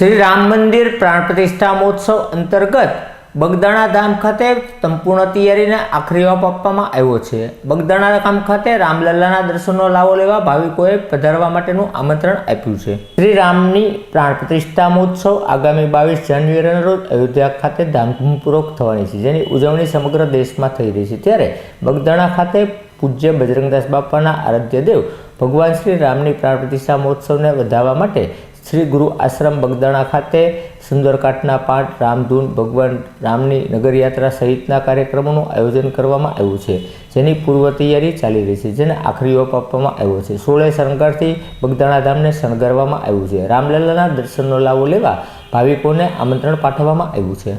શ્રી રામ મંદિર પ્રાણ પ્રતિષ્ઠા મહોત્સવ અંતર્ગત બગદાણા ધામ ખાતે સંપૂર્ણ તૈયારીને આખરી ઓપ આપવામાં આવ્યો છે. બગદાણા ધામ ખાતે રામલલ્લાના દર્શનનો લાવો લેવા ભાવિકોએ પધારવા માટેનું આમંત્રણ આપ્યું છે. શ્રી રામની પ્રાણ પ્રતિષ્ઠા મહોત્સવ આગામી બાવીસ જાન્યુઆરીના રોજ અયોધ્યા ખાતે ધામધૂમપૂર્વક થવાની છે, જેની ઉજવણી સમગ્ર દેશમાં થઈ રહી છે. ત્યારે બગદાણા ખાતે પૂજ્ય બજરંગદાસ બાપાના આરાધ્ય દેવ ભગવાન શ્રી રામની પ્રાણ પ્રતિષ્ઠા મહોત્સવને વધારવા માટે શ્રી ગુરુ આશ્રમ બગદાણા ખાતે સુંદરકાંઠના પાઠ રામધૂન ભગવાન રામની નગરયાત્રા સહિતના કાર્યક્રમોનું આયોજન કરવામાં આવ્યું છે. જેની પૂર્વ તૈયારી ચાલી રહી છે, જેને આખરી ઓપ આપવામાં આવ્યો છે. સોળે શણગારથી બગદાણા ધામને શણગારવામાં આવ્યું છે. રામલલ્લાના દર્શનનો લાવો લેવા ભાવિકોને આમંત્રણ પાઠવવામાં આવ્યું છે.